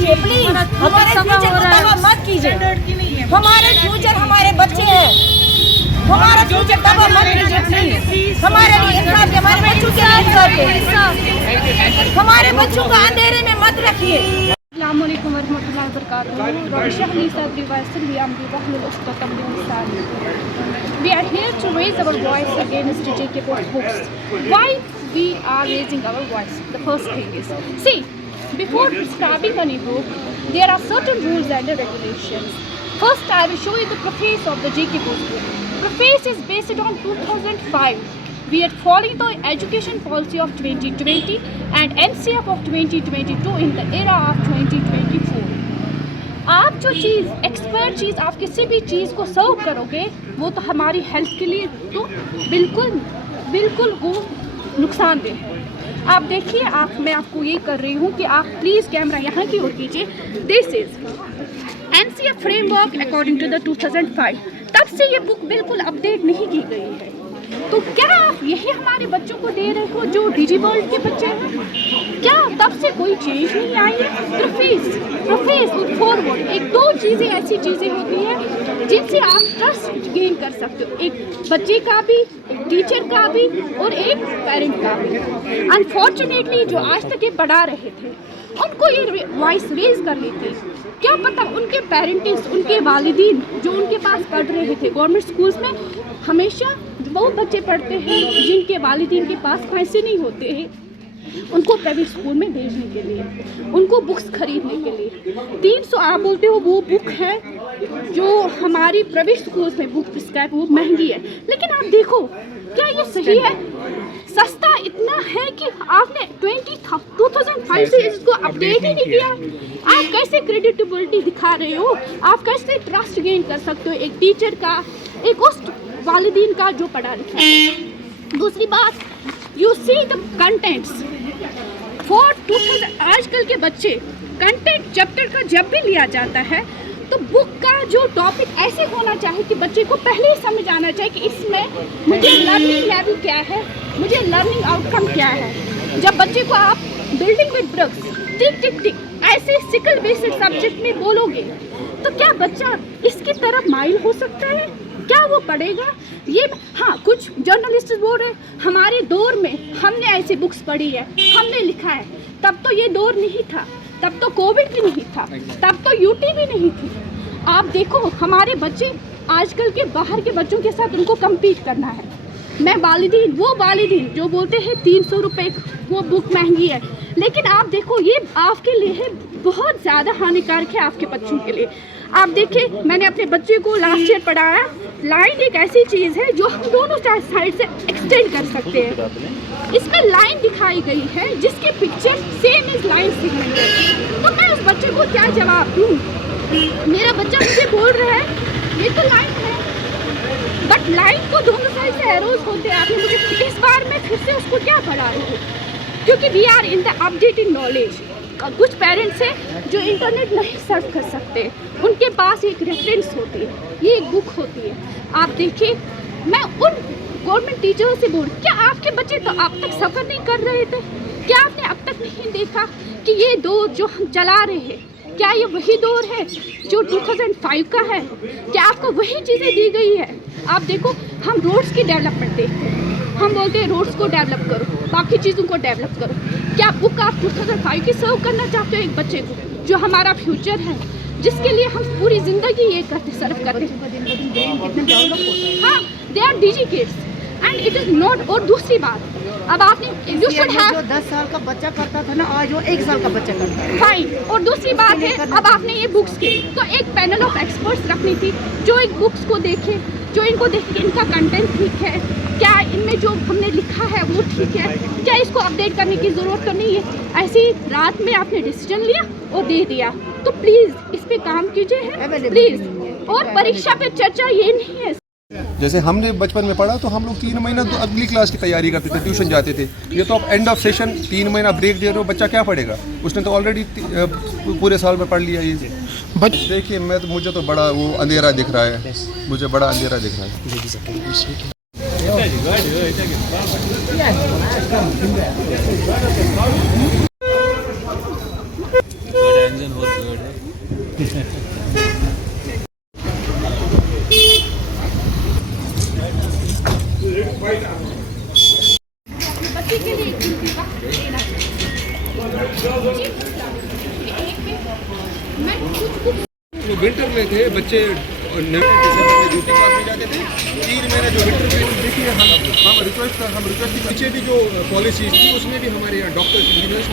कीजिए प्लीज, हमारे फ्यूचर को तबाह मत कीजिए। हमारे फ्यूचर हमारे बच्चे हैं, हमारा फ्यूचर तबाह मत कीजिए प्लीज। हमारे लिए इंसाफ, हमारे बच्चों के लिए इंसाफ, हमारे बच्चों को अंधेरे में मत रखिए। अस्सलामुअलैकुम वरहमतुल्लाहि वबरकातुहू। We are here to raise our voice against JK books. Why we are raising our voice? The first thing is, see, before starting any book, there are certain rules and regulations. First, I will show you the preface of the JK book. Preface is based on 2005. We are following the education policy of 2020 and MCF of 2022 in the era of 2024. आप जो चीज़ expert चीज़ आप किसी भी चीज़ को सर्व करोगे वो तो हमारी हेल्थ के लिए तो बिल्कुल वो नुकसानदेह है। आप देखिए, मैं आपको ये कर रही हूँ कि आप प्लीज़ कैमरा यहाँ की ओर कीजिए। This is MCF framework according to the 2005। तब से ये बुक बिल्कुल अपडेट नहीं की गई है। तो क्या आप यही हमारे बच्चों को दे रहे हो जो डिजी वर्ल्ड के बच्चे हैं? क्या तब से कोई चेंज नहीं आई है? प्रोफेस और फॉरवर्ड, एक दो चीज़ें ऐसी चीज़ें होती हैं जिनसे आप ट्रस्ट गेन कर सकते हो, एक बच्चे का भी, एक टीचर का भी और एक पेरेंट का भी। अनफॉर्चुनेटली जो आज तक ये पढ़ा रहे थे उनको ये वॉइस रेज कर लेते, क्या पता उनके पेरेंट्स, उनके वालिदीन जो उनके पास पढ़ रहे थे गवर्नमेंट स्कूल्स में, हमेशा बहुत बच्चे पढ़ते हैं जिनके वालिदीन के पास पैसे नहीं होते हैं उनको प्राइवेट स्कूल में भेजने के लिए, उनको बुक्स खरीदने के लिए 300 आप बोलते हो वो बुक है जो हमारी प्राइवेट स्कूल्स में बुक प्रिस्क्राइब वो महंगी है। लेकिन आप देखो क्या ये सही है? सस्ता इतना है कि आपने 2005 से इसको अपडेट ही नहीं किया। आप कैसे क्रेडिटेबिलिटी दिखा रहे हो? आप कैसे ट्रस्ट गेन कर सकते हो एक टीचर का, एक उस वालिदीन का जो पढ़ा लिखा है? दूसरी बात, you see the contents for 2000। आजकल के बच्चे कंटेंट चैप्टर का जब भी लिया जाता है तो बुक का जो टॉपिक ऐसे होना चाहिए कि बच्चे को पहले ही समझ आना चाहिए कि इसमें मुझे लर्निंग लेवल क्या है, मुझे लर्निंग आउटकम क्या है। जब बच्चे को आप बिल्डिंग विद ब्रिक्स, टिक टिक टिक ऐसे सिकल बेस्ड सब्जेक्ट में बोलोगे तो क्या बच्चा इसकी तरफ माइल हो सकता है? क्या वो पढ़ेगा? ये हाँ, कुछ जर्नलिस्ट बोल रहे हमारे दौर में हमने ऐसी बुक्स पढ़ी है, हमने लिखा है। तब तो ये दौर नहीं था, तब तो कोविड भी नहीं था, तब तो यूटी भी नहीं थी। आप देखो हमारे बच्चे आजकल के बाहर के बच्चों के साथ उनको कम्पीट करना है। मैं वालिदीन जो बोलते हैं 300 रुपये वो बुक महंगी है, लेकिन आप देखो ये आपके लिए बहुत ज़्यादा हानिकारक है आपके बच्चों के लिए। आप देखिए, मैंने अपने बच्चे को लास्ट ईयर पढ़ाया। लाइन एक ऐसी चीज़ है जो हम दोनों साइड से एक्सटेंड कर सकते हैं। इसमें लाइन दिखाई गई है जिसकी picture same is line signal है। तो मैं उस बच्चे को क्या जवाब दूँ? मेरा बच्चा मुझे बोल रहा है ये तो लाइन है, बट लाइन को दोनों साइड से एरोज होते हैं। आपने मुझे इस बार में फिर से उसको क्या पढ़ा रही हूँ, क्योंकि we are in the updated knowledge. कुछ पेरेंट्स हैं जो इंटरनेट नहीं सर्च कर सकते, उनके पास एक रेफरेंस होती है, ये एक बुक होती है। आप देखिए, मैं उन गवर्नमेंट टीचरों से बोल, क्या आपके बच्चे तो अब तक सफ़र नहीं कर रहे थे? क्या आपने अब तक नहीं देखा कि ये दौर जो हम चला रहे हैं, क्या ये वही दौर है जो 2005 का है? क्या आपको वही चीज़ें दी गई है? आप देखो, हम रोड्स की डेवलपमेंट देखते हैं, हम बोलते हैं रोड्स को डेवलप करो, बाकी चीज़ों को डेवलप करो। क्या बुक आप 2005 की सर्व करना चाहते हो एक बच्चे को जो हमारा फ्यूचर है, जिसके लिए हम पूरी ज़िंदगी ये करते सर्व करते हैं? हाँ, they are digi kids and it is not. और दूसरी बात, अब आपने यू शुड हैव 10 साल का बच्चा करता था ना, आज वो 1 साल का बच्चा करता है। फाइन। और दूसरी बात है, अब आपने ये बुक्स की तो एक पैनल ऑफ एक्सपर्ट्स रखनी थी जो एक बुक्स को देखे, जो इनको देखे कि इनका कंटेंट ठीक है, क्या इनमें जो हमने लिखा है वो ठीक है, क्या इसको अपडेट करने की ज़रूरत तो नहीं है। ऐसी रात में आपने डिसीजन लिया और दे दिया, तो प्लीज़ इस पे काम कीजिए प्लीज़। और परीक्षा पे चर्चा ये नहीं है। जैसे हमने बचपन में पढ़ा तो हम लोग 3 महीना अगली क्लास की तैयारी करते थे, ट्यूशन जाते थे। ये तो आप एंड ऑफ सेशन 3 महीना ब्रेक दे रहे हो, बच्चा क्या पढ़ेगा? उसने तो ऑलरेडी पूरे साल में पढ़ लिया ये। देखिए, मुझे तो बड़ा वो अंधेरा दिख रहा है, मुझे बड़ा अंधेरा दिख रहा है। इंजन बच्चे के लिए एक दिन की वक्त देना चाहिए। मैं कुछ वो विंटर में थे बच्चे, दिसंबर में ड्यूटी क्लास में जाते थे, 3 महीने जो विंटर में देखिए हम रिक्वेस्ट पीछे भी जो पॉलिसीज थी उसमें भी हमारे यहाँ डॉक्टर्स इंजीनियर्स